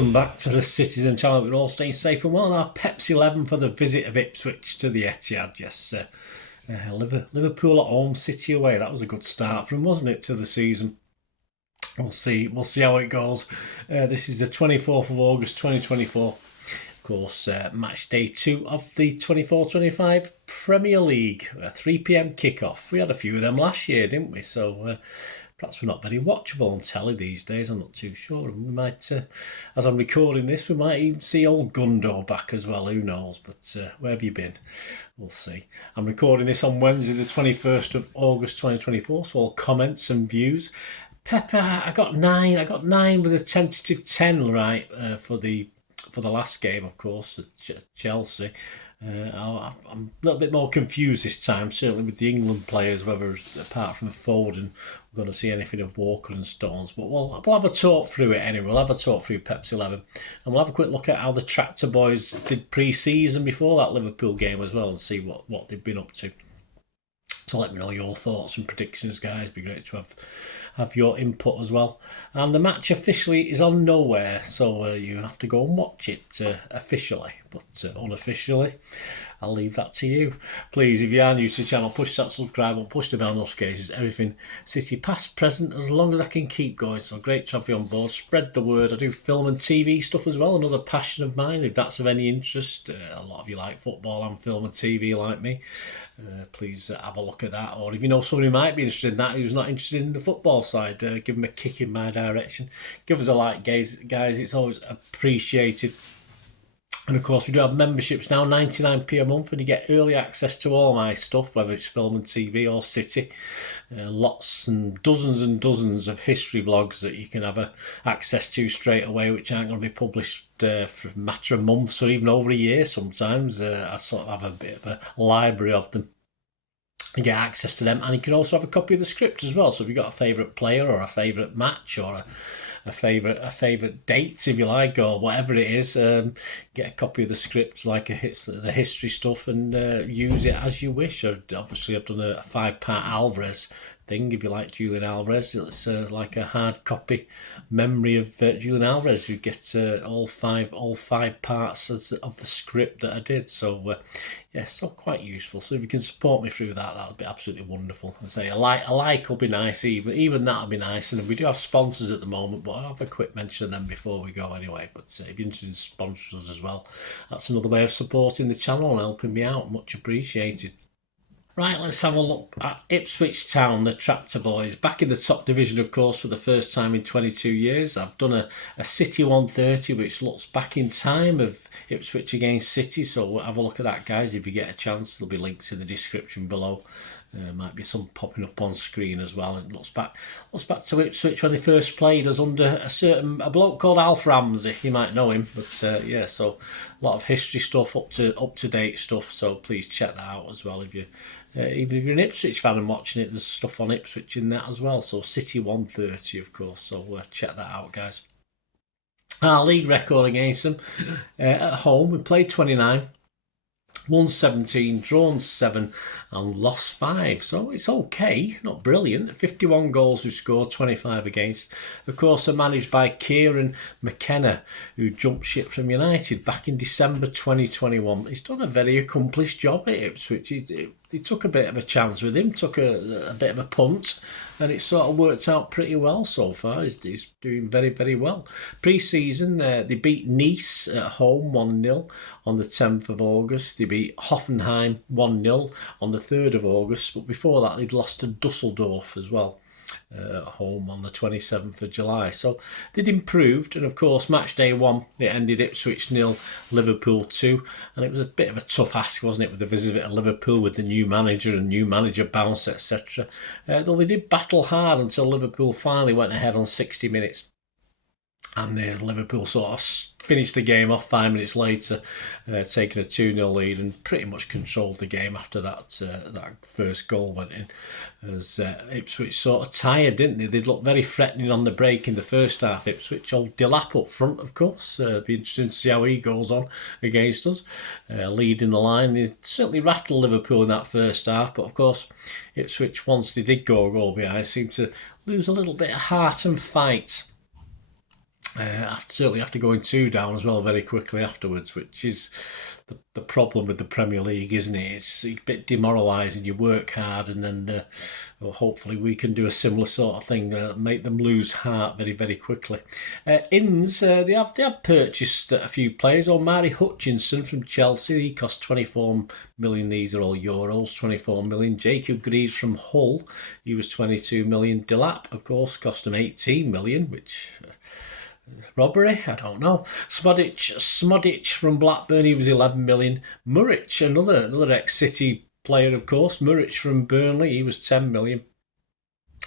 Welcome back to the Citizen channel. We're all staying safe and well. Our Peps 11 for the visit of Ipswich to the Etihad. Yes, Liverpool at home, City away. That was a good start for them, wasn't it, to the season? We'll see how it goes. This is the 24th of August 2024. Of course, match day 2 of the 24-25 Premier League. A 3 PM kickoff. We had a few of them last year, didn't we? So perhaps we're not very watchable on telly these days. I'm not too sure. We might, as I'm recording this, we might even see old Gundo back as well. Who knows? But where have you been? We'll see. I'm recording this on Wednesday, the 21st of August 2024. So all comments and views. Pepper, I got 9. I got 9 with a tentative 10 right for the last game, of course, at Chelsea. I'm a little bit more confused this time, certainly with the England players, whether apart from Foden we're going to see anything of Walker and Stones. But we'll have a talk through it anyway. We'll have a talk through Peps 11 and we'll have a quick look at how the Tractor Boys did pre-season before that Liverpool game as well and see what they've been up to. So let me know your thoughts and predictions, guys. It'd be great to have your input as well. And the match officially is on nowhere, so you have to go and watch it officially. But unofficially, I'll leave that to you. Please, if you are new to the channel, push that subscribe button, push the bell notifications, everything City past, present, as long as I can keep going. So great to have you on board. Spread the word. I do film and TV stuff as well, another passion of mine. If that's of any interest, a lot of you like football and film and TV like me. Please have a look at that. Or if you know somebody who might be interested in that, who's not interested in the football side, give them a kick in my direction. Give us a like, guys. It's always appreciated. And of course, we do have memberships now, 99p a month, and you get early access to all my stuff, whether it's film and TV or City. Lots and dozens of history vlogs that you can have access to straight away, which aren't going to be published for a matter of months or even over a year sometimes. I sort of have a bit of a library of them. You get access to them, and you can also have a copy of the script as well. So if you've got a favourite player or a favourite match or a favourite dates, if you like, or whatever it is, get a copy of the script, like the history stuff, and use it as you wish. Obviously, I've done a 5-part Alvarez thing. If you like Julian Alvarez, it's like a hard copy memory of Julian Alvarez. You get all five parts of the script that I did. So yeah, so quite useful. So if you can support me through that, that'll be absolutely wonderful. I say a like will be nice, even that'll be nice. And we do have sponsors at the moment, but I'll have a quick mention of them before we go anyway. But if you're interested in sponsors as well, that's another way of supporting the channel and helping me out. Much appreciated. Right, let's have a look at Ipswich Town, the Tractor Boys. Back in the top division, of course, for the first time in 22 years. I've done a City 130, which looks back in time of Ipswich against City. So we'll have a look at that, guys, if you get a chance. There'll be links in the description below. Might be some popping up on screen as well. It looks back to Ipswich when they first played us under a bloke called Alf Ramsey. You might know him, but yeah. So a lot of history stuff, up to date stuff. So please check that out as well. Even if you're an Ipswich fan and watching it, there's stuff on Ipswich in that as well. So City 130, of course. So check that out, guys. Our league record against them at home, we played 29. Won 17, drawn 7 and lost 5. So it's okay, not brilliant. 51 goals we scored, 25 against. Of course, they're managed by Kieran McKenna, who jumped ship from United back in December 2021. He's done a very accomplished job at Ipswich. He took a bit of a chance with him, took a bit of a punt, and it sort of worked out pretty well so far. He's doing very, very well. Pre-season, they beat Nice at home 1-0 on the 10th of August. They beat Hoffenheim 1-0 on the 3rd of August. But before that, they'd lost to Dusseldorf as well. At home on the 27th of July. So they'd improved, and of course match day 1 it ended Ipswich 0, Liverpool 2, and it was a bit of a tough ask, wasn't it, with the visit at Liverpool with the new manager bounce, etc. Though they did battle hard until Liverpool finally went ahead on 60 minutes. And Liverpool sort of finished the game off 5 minutes later, taking a 2-0 lead, and pretty much controlled the game after that first goal went in. As Ipswich sort of tired, didn't they? They looked very threatening on the break in the first half. Ipswich, old Delap up front, of course. Be interesting to see how he goes on against us. Leading the line, they certainly rattled Liverpool in that first half, but of course Ipswich, once they did go a goal behind, seemed to lose a little bit of heart and fight. certainly after going 2 down as well very quickly afterwards, which is the problem with the Premier League, isn't it? It's a bit demoralising. You work hard and then well, hopefully we can do a similar sort of thing, make them lose heart very, very quickly. Inns, they have purchased a few players. Omari Hutchinson from Chelsea, he cost 24 million. These are all euros, 24 million. Jacob Greaves from Hull, he was 22 million. Delap, of course, cost him 18 million, which... robbery? I don't know. Smodic from Blackburn, he was 11 million. Muric, another ex-City player, of course. Muric from Burnley, he was 10 million.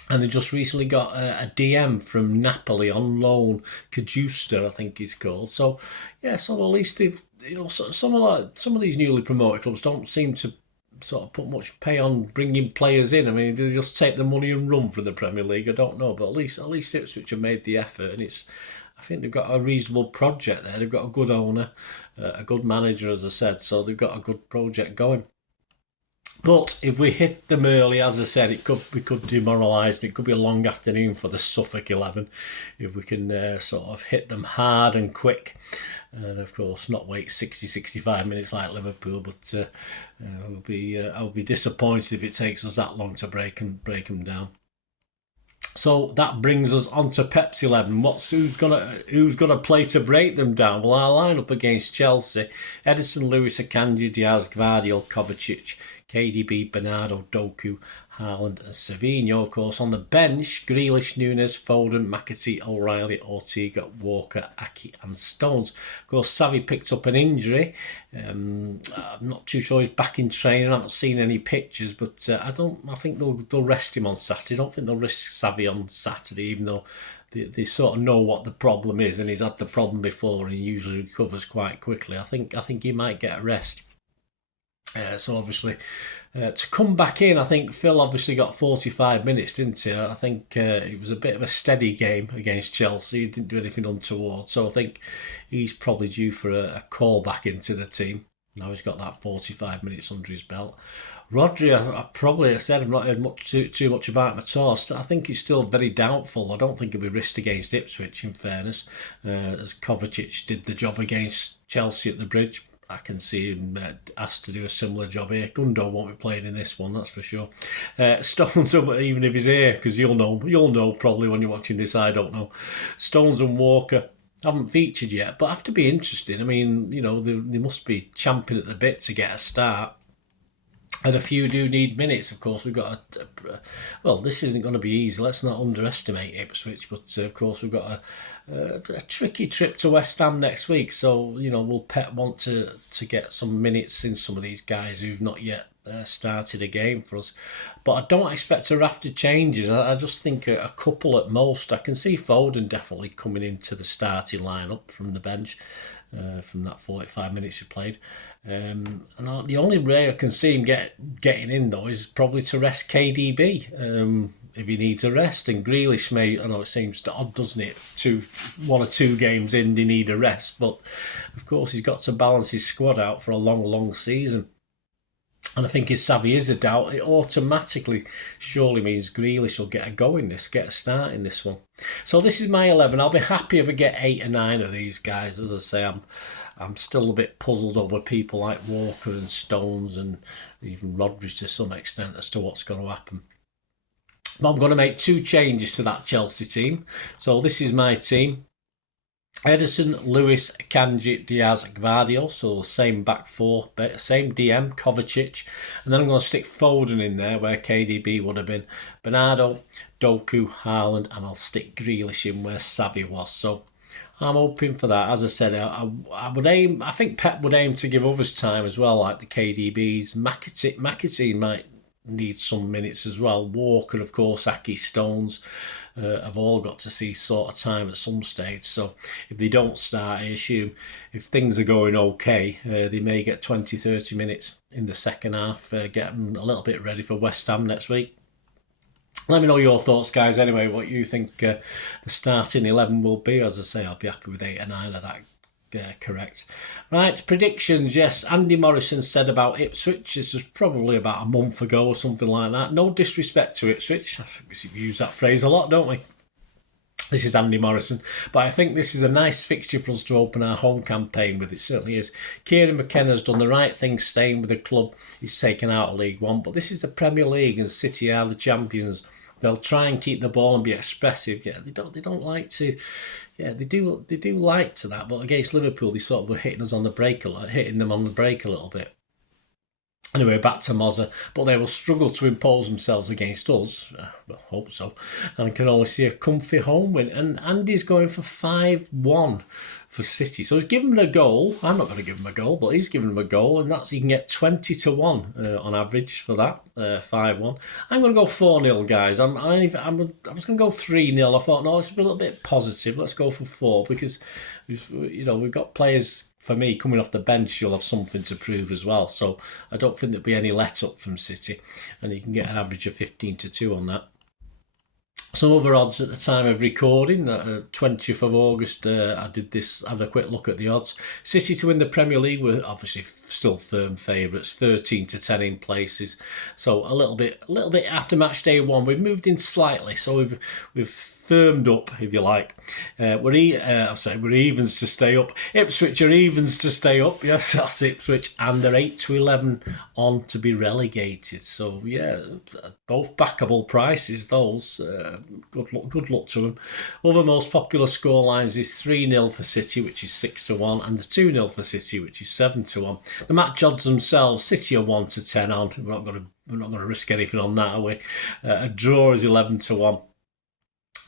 And they just recently got a DM from Napoli on loan, Cajusta, I think he's called. So, yeah, so at least they've, some of these newly promoted clubs don't seem to sort of put much pay on bringing players in. I mean, do they just take the money and run for the Premier League? I don't know, but at least Ipswich have made the effort, and I think they've got a reasonable project there. They've got a good owner, a good manager, as I said, so they've got a good project going. But if we hit them early, as I said, we could demoralise. It could be a long afternoon for the Suffolk 11 if we can sort of hit them hard and quick. And of course, not wait 60-65 minutes like Liverpool. But I'll be disappointed if it takes us that long to break them down. So that brings us on to Peps 11. Who's gonna play to break them down? Well, our lineup against Chelsea: Ederson, Lewis, Akanji, Diaz, Gvardiol, Kovacic, KDB, Bernardo, Doku, Haaland and Savinho. Of course, on the bench: Grealish, Nunes, Foden, McAtee, O'Reilly, Ortega, Walker, Aki and Stones. Of course, Savvy picked up an injury. I'm not too sure he's back in training. I haven't seen any pictures, but I think they'll rest him on Saturday. I don't think they'll risk Savvy on Saturday, even though they sort of know what the problem is, and he's had the problem before, and he usually recovers quite quickly. I think he might get a rest. So obviously, to come back in, I think Phil obviously got 45 minutes, didn't he? I think it was a bit of a steady game against Chelsea. He didn't do anything untoward. So I think he's probably due for a call back into the team. Now he's got that 45 minutes under his belt. Rodri, I said I've not heard too much about him at all. I think he's still very doubtful. I don't think he'll be risked against Ipswich, in fairness, as Kovacic did the job against Chelsea at the Bridge. I can see him asked to do a similar job here. Gundo won't be playing in this one, that's for sure. Stones, even if he's here, because you'll know probably when you're watching this. I don't know. Stones and Walker haven't featured yet, but have to be interesting. I mean, they must be champing at the bit to get a start. And a few do need minutes, of course. We've got well, this isn't going to be easy. Let's not underestimate Ipswich, but of course we've got a tricky trip to West Ham next week. So will Pep want to get some minutes in some of these guys who've not yet started a game for us? But I don't expect a raft of changes. I just think a couple at most. I can see Foden definitely coming into the starting lineup from the bench. From that 45 minutes he played. And the only way I can see him getting in, though, is probably to rest KDB if he needs a rest. And Grealish may, I know it seems odd, doesn't it? 1 or 2 games in, they need a rest. But, of course, he's got to balance his squad out for a long, long season. And I think if Savvy is a doubt, it automatically surely means Grealish will get a start in this one. So this is my 11. I'll be happy if I get 8 or 9 of these guys. As I say, I'm still a bit puzzled over people like Walker and Stones and even Rodri to some extent as to what's going to happen. But I'm going to make 2 changes to that Chelsea team. So this is my team. Ederson, Lewis, Akanji, Diaz, Gvardiol, so same back 4, same DM, Kovacic, and then I'm going to stick Foden in there where KDB would have been, Bernardo, Doku, Haaland, and I'll stick Grealish in where Savvy was. So I'm hoping for that. As I said, I think Pep would aim to give others time as well, like the KDBs. McAtee might need some minutes as well. Walker, of course, Aki, Stones have all got to see sort of time at some stage. So if they don't start, I assume if things are going okay, they may get 20-30 minutes in the second half, get them a little bit ready for West Ham next week. Let me know your thoughts, guys, anyway, what you think the starting 11 will be. As I say, I'll be happy with 8 or 9 of that. Correct. Right, predictions. Yes, Andy Morrison said about Ipswich. This was probably about a month ago or something like that. No disrespect to Ipswich. I think we use that phrase a lot, don't we? This is Andy Morrison, but I think this is a nice fixture for us to open our home campaign with. It certainly is. Kieran McKenna's done the right thing staying with the club. He's taken out of League One, but this is the Premier League and City are the champions. They'll try and keep the ball and be expressive. Yeah, they don't like to. Yeah, they do like to that. But against Liverpool, they sort of were hitting them on the break a little bit. Anyway, back to Mozza, but they will struggle to impose themselves against us. Well, hope so. And I can only see a comfy home win. And Andy's going for 5-1 for City. So he's given them a goal. I'm not going to give him a goal, but he's given them a goal. And that's, you can get 20-1 on average for that, 5-1. I'm going to go 4-0, guys. I was going to go 3-0. I thought, no, it's a little bit positive. Let's go for 4 because, we've got players... For me, coming off the bench, you'll have something to prove as well. So I don't think there'll be any let-up from City. And you can get an average of 15-2 on that. Some other odds at the time of recording, 20th of August, I had a quick look at the odds. City to win the Premier League were obviously still firm favourites, 13-10 in places. So a little bit after match day 1, we've moved in slightly. So we've firmed up, if you like. We're evens to stay up. Ipswich are evens to stay up. Yes, that's Ipswich, and they're 8-11 on to be relegated. So yeah, both backable prices. Those. Good luck to them. Other most popular scorelines is 3-0 for City, which is 6-1, and the 2-0 for City, which is 7-1. The match odds themselves, City are 1-10 on. We're not going to risk anything on that, are we? A draw is 11-1.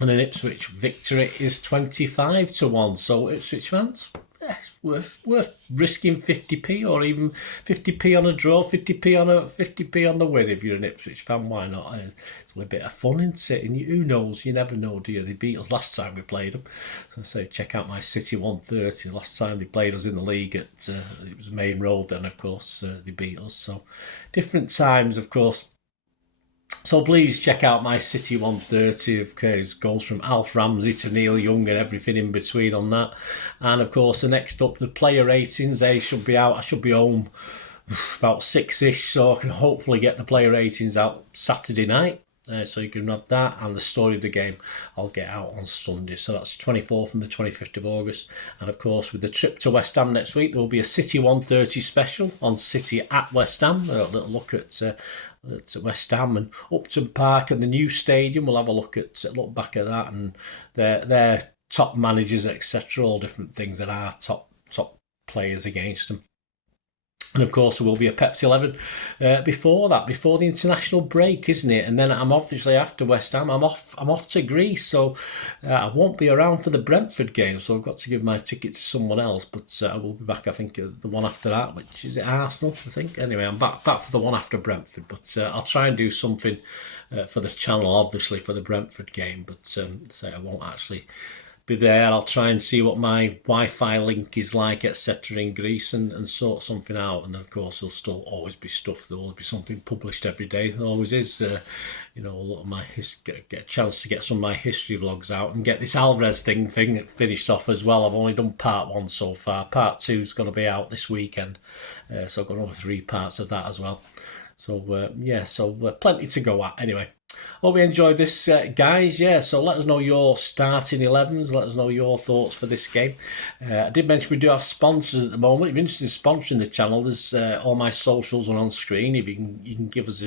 And an Ipswich victory is 25-1. So Ipswich fans, it's worth risking 50p or even 50p on a draw, 50p on the win. If you're an Ipswich fan, why not? It's a little bit of fun, isn't it? And who knows? You never know, do you? They beat us last time we played them. So I say check out my City 130. Last time they played us in the league at it was Main Road. Then of course they beat us. So different times, of course. So please check out my City 130. Of course, goes from Alf Ramsey to Neil Young and everything in between on that. And of course, the next up, the player ratings. They should be out. I should be home about 6ish, so I can hopefully get the player ratings out Saturday night. So you can have that, and the story of the game I'll get out on Sunday. So that's 24th and the 25th of August. And of course, with the trip to West Ham next week, there will be a City 130 special on City at West Ham. A little look at West Ham and Upton Park and the new stadium. We'll have a look back at that and their top managers, etc. All different things that are top players against them. And of course, there will be a Peps 11 before the international break, isn't it? And then I'm obviously after West Ham, I'm off to Greece, so I won't be around for the Brentford game. So I've got to give my ticket to someone else. But I will be back, I think, the one after that, which is Arsenal, I think. Anyway, I'm back for the one after Brentford. But I'll try and do something for this channel, obviously, for the Brentford game. But say I won't actually be there. I'll try and see what my Wi-Fi link is like, etc. in Greece and sort something out. And of course, there'll still always be stuff. There'll always be something published every day. There always is. A lot of my get a chance to get some of my history vlogs out and get this Alvarez thing finished off as well. I've only done part 1 so far. Part 2 is going to be out this weekend. So I've got another 3 parts of that as well. So plenty to go at anyway. Hope you enjoyed this, guys. Yeah, so let us know your starting 11s. Let us know your thoughts for this game. I did mention we do have sponsors at the moment. If you're interested in sponsoring the channel, there's all my socials are on screen. If you can give us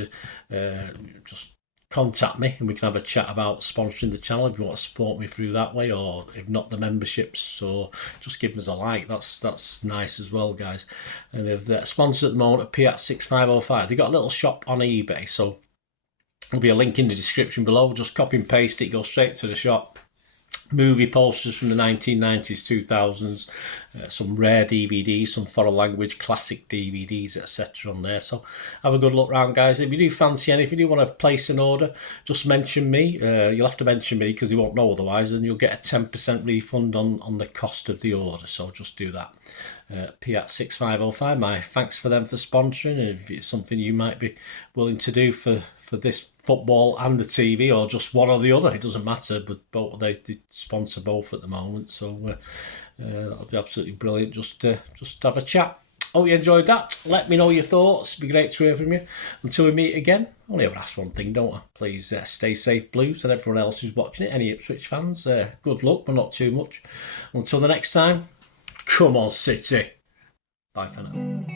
just contact me and we can have a chat about sponsoring the channel if you want to support me through that way, or if not, the memberships, or just give us a like. That's nice as well, guys. And they've sponsors at the moment at Piat 6505. They've got a little shop on eBay, so there'll be a link in the description below. Just copy and paste it, go straight to the shop. Movie posters from the 1990s, 2000s, some rare DVDs, some foreign language classic DVDs, etc. on there. So have a good look round, guys. If you do fancy anything, you want to place an order, just mention me. You'll have to mention me because you won't know otherwise, and you'll get a 10% refund on the cost of the order. So just do that. Piat 6505, my thanks for them for sponsoring. And if it's something you might be willing to do for this football and the TV, or just one or the other, it doesn't matter, but both they sponsor both at the moment, so that'll be absolutely brilliant. Just have a chat. Hope you enjoyed that. Let me know your thoughts. It'd be great to hear from you. Until we meet again, I only ever ask one thing, don't I? Please stay safe, Blues, and everyone else who's watching it. Any Ipswich fans, good luck, but not too much. Until the next time, come on, City. Bye for now.